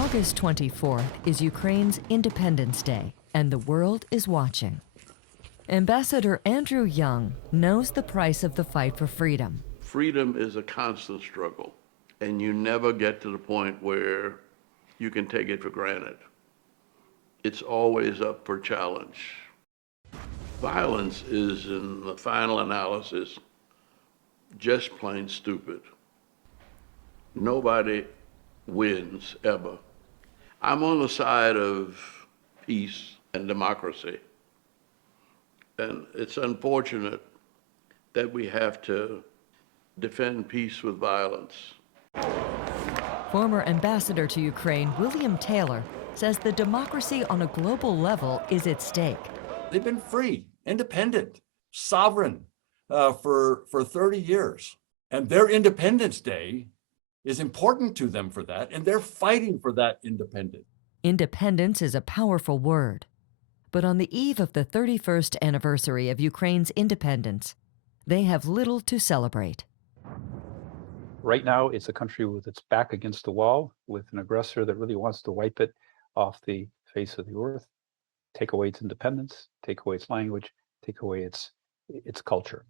August 24th is Ukraine's Independence Day, and the world is watching. Ambassador Andrew Young knows the price of the fight for freedom. Freedom is a constant struggle, and you never get to the point where you can take it for granted. It's always up for challenge. Violence is, in the final analysis, just plain stupid. Nobody wins ever. I'm on the side of peace and democracy. And it's unfortunate that we have to defend peace with violence. Former ambassador to Ukraine, William Taylor, says the democracy on a global level is at stake. They've been free, independent, sovereign for 30 years. And their Independence Day is important to them for that, and they're fighting for that independence. Independence is a powerful word. But on the eve of the 31st anniversary of Ukraine's independence, they have little to celebrate. Right now, it's a country with its back against the wall, with an aggressor that really wants to wipe it off the face of the earth, take away its independence, take away its language, take away its culture.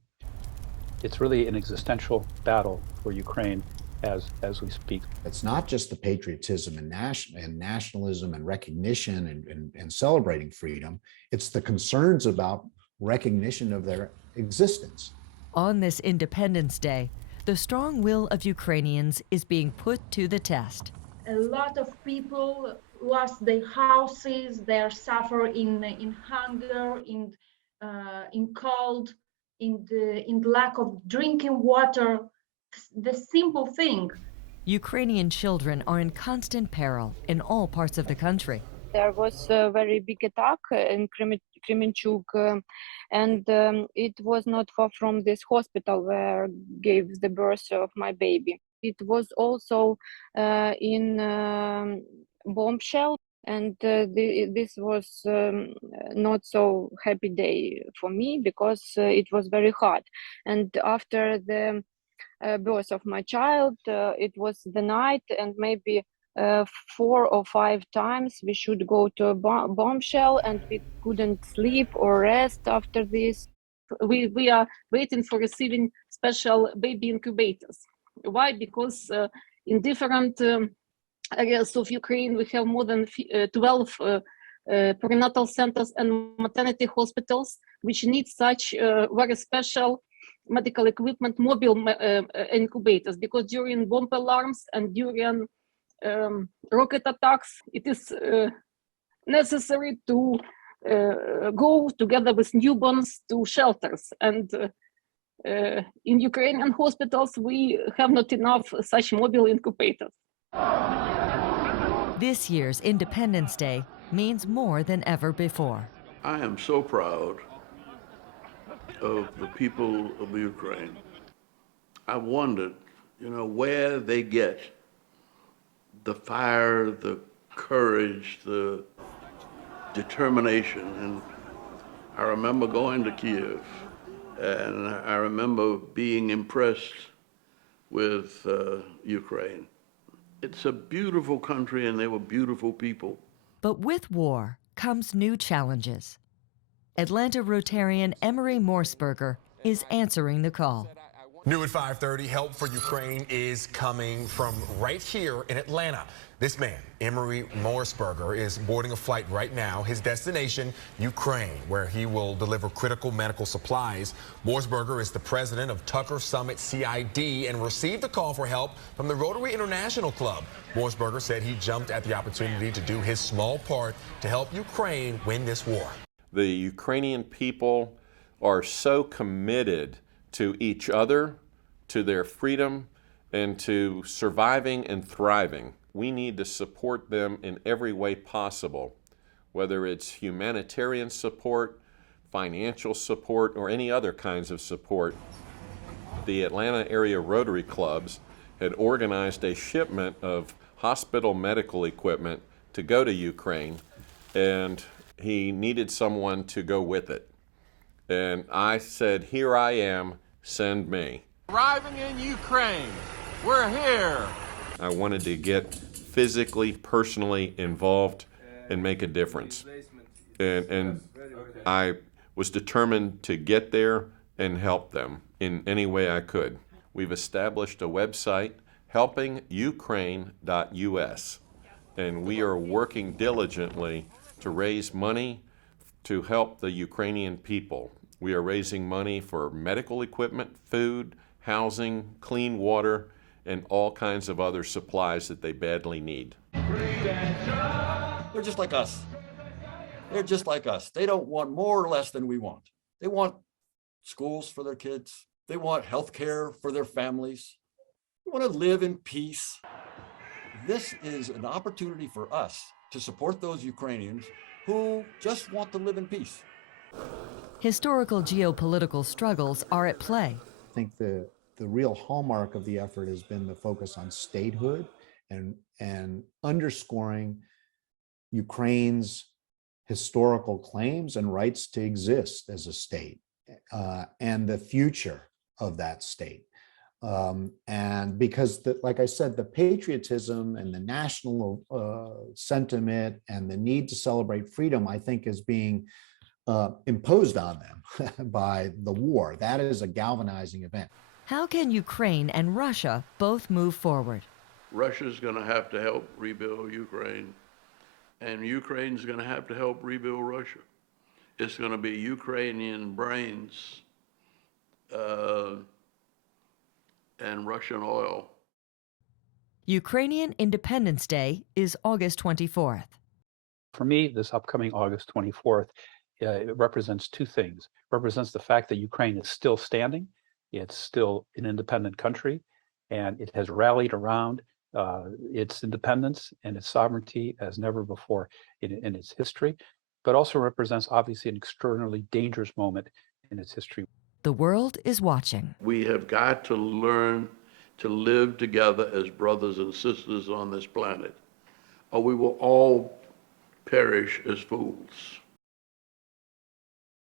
It's really an existential battle for Ukraine as we speak. It's not just the patriotism and nationalism and recognition and celebrating freedom. It's the concerns about recognition of their existence. On this Independence Day, the strong will of Ukrainians is being put to the test. A lot of people lost their houses. They are suffering in hunger, in cold, in the lack of drinking water. The simple thing. Ukrainian children are in constant peril in all parts of the country. There was a very big attack in Kremenchuk, and it was not far from this hospital where I gave the birth of my baby. It was also in bombshell, and this was not so happy day for me because it was very hard. And after the birth of my child, it was the night, and maybe 4 or 5 times we should go to a bombshell, and we couldn't sleep or rest after this. We are waiting for receiving special baby incubators. Why? Because in different areas of Ukraine, we have more than 12 perinatal centers and maternity hospitals, which need such very special medical equipment, mobile incubators, because during bomb alarms and during rocket attacks, it is necessary to go together with newborns to shelters. And in Ukrainian hospitals, we have not enough such mobile incubators. This year's Independence Day means more than ever before. I am so proud of the people of Ukraine. I wondered, where they get the fire, the courage, the determination. And I remember going to Kiev, and I remember being impressed with Ukraine. It's a beautiful country, and they were beautiful people. But with war comes new challenges. Atlanta Rotarian Emery Morsberger is answering the call. New at 5:30, help for Ukraine is coming from right here in Atlanta. This man, Emery Morsberger, is boarding a flight right now. His destination, Ukraine, where he will deliver critical medical supplies. Morsberger is the president of Tucker Summit CID and received a call for help from the Rotary International Club. Morsberger said he jumped at the opportunity to do his small part to help Ukraine win this war. The Ukrainian people are so committed to each other, to their freedom, and to surviving and thriving. We need to support them in every way possible, whether it's humanitarian support, financial support, or any other kinds of support. The Atlanta area Rotary Clubs had organized a shipment of hospital medical equipment to go to Ukraine, and he needed someone to go with it. And I said, here I am, send me. Arriving in Ukraine, we're here. I wanted to get physically, personally involved and make a difference. And I was determined to get there and help them in any way I could. We've established a website, helpingukraine.us, and we are working diligently to raise money to help the Ukrainian people. We are raising money for medical equipment, food, housing, clean water, and all kinds of other supplies that they badly need. They're just like us. They're just like us. They don't want more or less than we want. They want schools for their kids. They want health care for their families. They want to live in peace. This is an opportunity for us to support those Ukrainians who just want to live in peace. Historical geopolitical struggles are at play. I think the real hallmark of the effort has been the focus on statehood and underscoring Ukraine's historical claims and rights to exist as a state and the future of that state. And because, like I said, the patriotism and the national sentiment and the need to celebrate freedom, I think, is being imposed on them by the war. That is a galvanizing event. How can Ukraine and Russia both move forward? Russia's going to have to help rebuild Ukraine, and Ukraine's going to have to help rebuild Russia. It's going to be Ukrainian brains and Russian oil. Ukrainian Independence Day is August 24th. For me, this upcoming August 24th, it represents two things. It represents the fact that Ukraine is still standing. It's still an independent country, and it has rallied around its independence and its sovereignty as never before in its history, but also represents obviously an extraordinarily dangerous moment in its history. The world is watching. We have got to learn to live together as brothers and sisters on this planet, or we will all perish as fools.